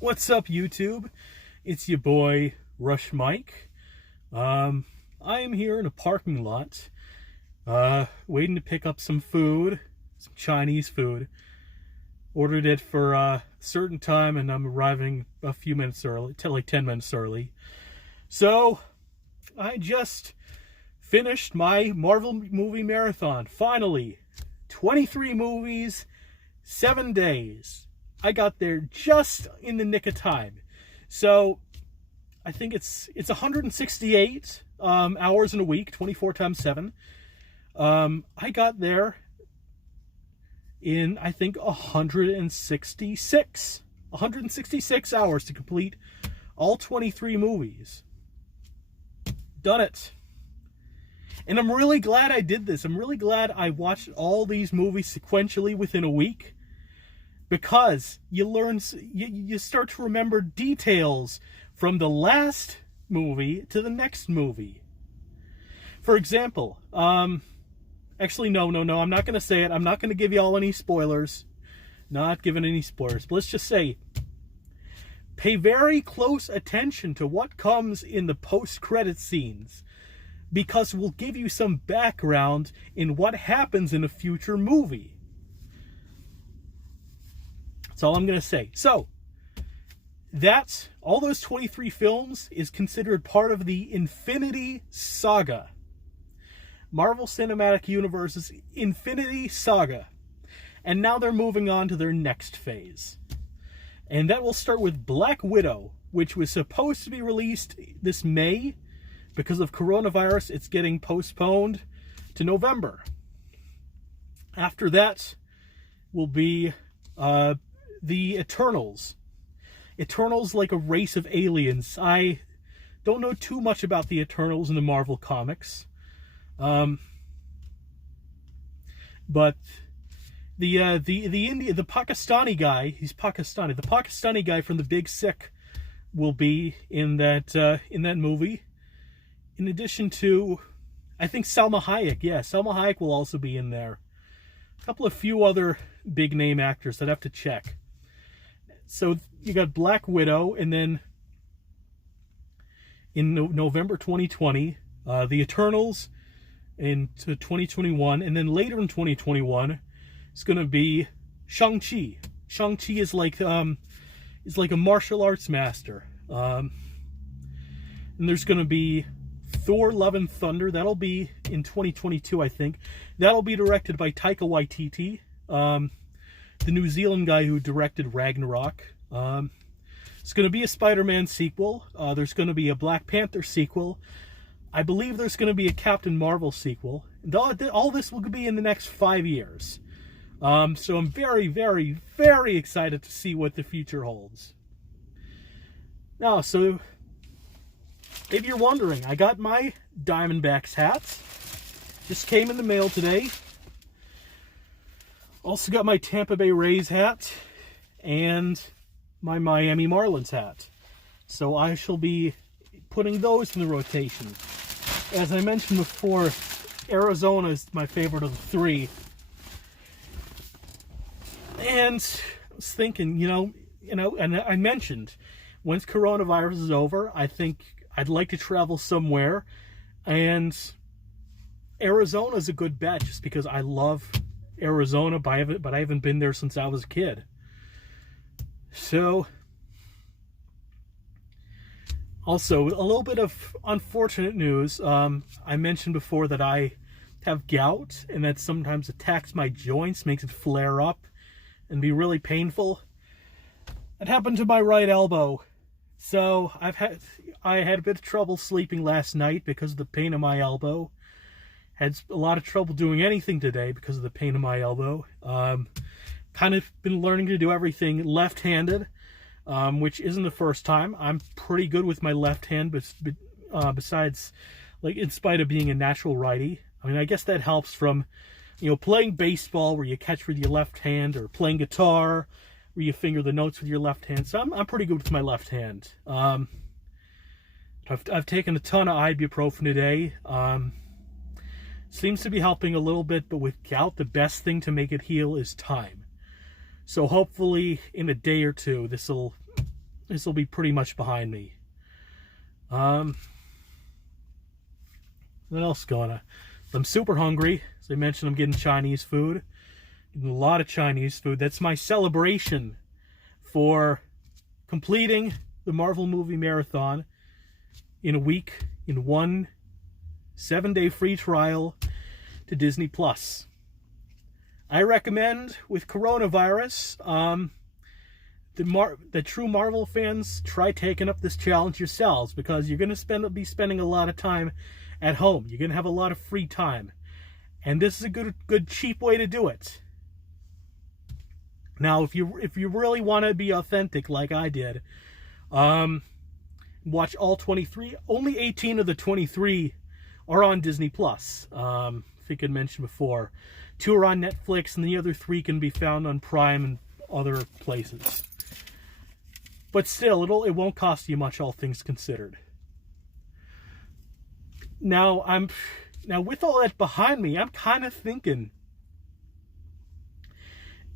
What's up, YouTube? It's your boy, Rush Mike. I am here in a parking lot, waiting to pick up some food, some Chinese food. Ordered it for a certain time, and I'm arriving a few minutes early, like 10 minutes early. So, I just finished my Marvel movie marathon, finally. 23 movies, 7 days. I got there just in the nick of time. So I think it's 168 hours in a week, 24 times 7. I got there in, I think, 166 hours to complete all 23 movies. Done it. And I'm really glad I did this. I'm really glad I watched all these movies sequentially within a week. Because you start to remember details from the last movie to the next movie. For example, actually, no, I'm not going to say it. I'm not going to give you all any spoilers. Not giving any spoilers. But let's just say, pay very close attention to what comes in the post-credit scenes. Because we'll give you some background in what happens in a future movie. That's all I'm going to say. So, all those 23 films is considered part of the Infinity Saga. Marvel Cinematic Universe's Infinity Saga. And now they're moving on to their next phase. And that will start with Black Widow, which was supposed to be released this May. Because of coronavirus, it's getting postponed to November. After that will be the Eternals. Eternals, like a race of aliens. I don't know too much about the Eternals in the Marvel comics. But the Pakistani guy, he's Pakistani. The Pakistani guy from The Big Sick will be in that movie. In addition to, I think, Salma Hayek. Yeah, Salma Hayek will also be in there. A few other big name actors. I'd have to check. So you got Black Widow, and then in November 2020, the Eternals into 2021, and then later in 2021, it's going to be Shang-Chi. Shang-Chi is like a martial arts master. And there's going to be Thor: Love and Thunder. That'll be in 2022, I think. That'll be directed by Taika Waititi, the New Zealand guy who directed Ragnarok. It's going to be a Spider-Man sequel. There's going to be a Black Panther sequel. I believe there's going to be a Captain Marvel sequel. All this will be in the next 5 years. So I'm very, very, very excited to see what the future holds. Now, so if you're wondering, I got my Diamondbacks hat. Just came in the mail today. Also got my Tampa Bay Rays hat and my Miami Marlins hat. So I shall be putting those in the rotation. As I mentioned before, Arizona is my favorite of the three. And I was thinking, and I mentioned, once coronavirus is over, I think I'd like to travel somewhere. And Arizona is a good bet just because I love Arizona, but I haven't been there since I was a kid. So, also, a little bit of unfortunate news. I mentioned before that I have gout, and that sometimes attacks my joints, makes it flare up and be really painful. It happened to my right elbow. So, I had a bit of trouble sleeping last night because of the pain in my elbow. Had a lot of trouble doing anything today because of the pain in my elbow. Kind of been learning to do everything left-handed, which isn't the first time. I'm pretty good with my left hand, but besides, like, in spite of being a natural righty. I mean, I guess that helps from, playing baseball where you catch with your left hand, or playing guitar where you finger the notes with your left hand. So I'm pretty good with my left hand. I've taken a ton of ibuprofen today. Seems to be helping a little bit, but with gout, the best thing to make it heal is time. So hopefully in a day or two, this will this will be pretty much behind me. What else going on? I'm super hungry. As I mentioned, I'm getting Chinese food. Getting a lot of Chinese food. That's my celebration for completing the Marvel movie marathon in a week, in one 7-day free trial to Disney Plus. I recommend, with coronavirus, the true Marvel fans try taking up this challenge yourselves, because you're going to be spending a lot of time at home. You're going to have a lot of free time, and this is a good cheap way to do it. Now, if you really want to be authentic like I did, watch all 23. Only 18 of the 23 are on Disney Plus. I think I mentioned before. 2 are on Netflix, and the other 3 can be found on Prime and other places. But still, it won't cost you much, all things considered. Now with all that behind me, I'm kind of thinking,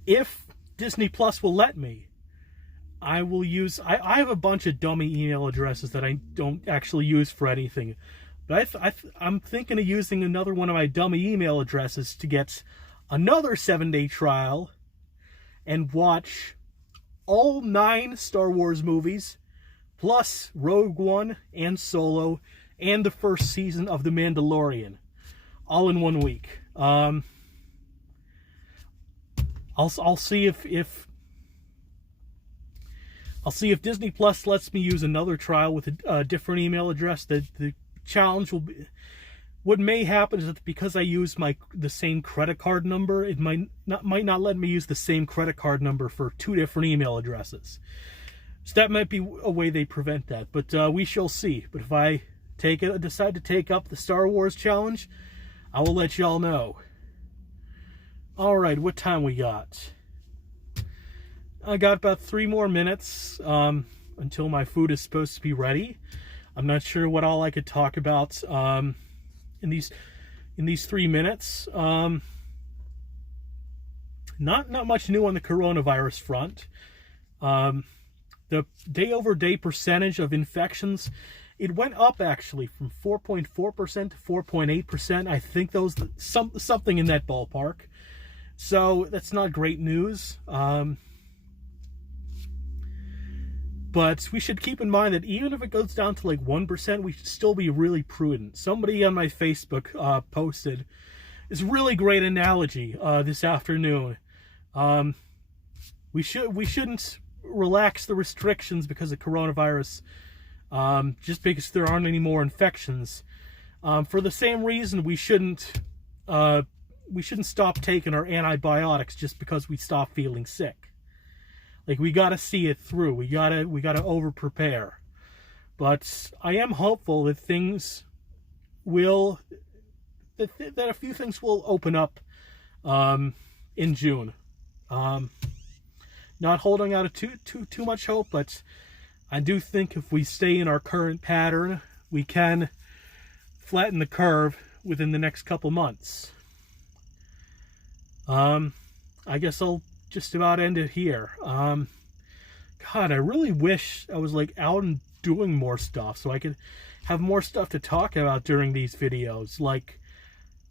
if Disney Plus will let me, I will use. I have a bunch of dummy email addresses that I don't actually use for anything. But I'm thinking of using another one of my dummy email addresses to get another 7-day trial and watch all 9 Star Wars movies, plus Rogue One and Solo and the first season of The Mandalorian, all in 1 week. I'll see if Disney Plus lets me use another trial with a different email address. The challenge will be, what may happen is that because I use the same credit card number, it might not let me use the same credit card number for 2 different email addresses. So that might be a way they prevent that, but we shall see. But if I decide to take up the Star Wars challenge, I will let y'all know. All right, what time we got? I got about 3 more minutes until my food is supposed to be ready. I'm not sure what all I could talk about in these 3 minutes. Not much new on the coronavirus front. The day-over-day percentage of infections, it went up actually from 4.4% to 4.8%. I think something in that ballpark. So that's not great news. But we should keep in mind that even if it goes down to like 1%, we should still be really prudent. Somebody on my Facebook posted this really great analogy this afternoon. We shouldn't relax the restrictions because of coronavirus, just because there aren't any more infections. For the same reason, we shouldn't stop taking our antibiotics just because we stop feeling sick. Like, we got to see it through. We got to over prepare. But I am hopeful that things will, that a few things will open up in June. Not holding out too much hope, but I do think if we stay in our current pattern, we can flatten the curve within the next couple months. I guess I'll just about end it here. God, I really wish I was like out and doing more stuff so I could have more stuff to talk about during these videos. Like,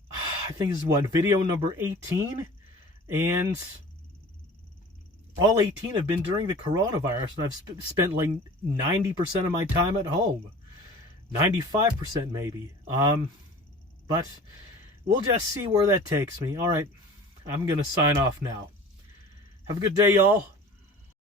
I think this is what, video number 18, and all 18 have been during the coronavirus, and I've spent like 90% of my time at home. 95% maybe. But we'll just see where that takes me. All right, I'm gonna sign off now. Have a good day, y'all.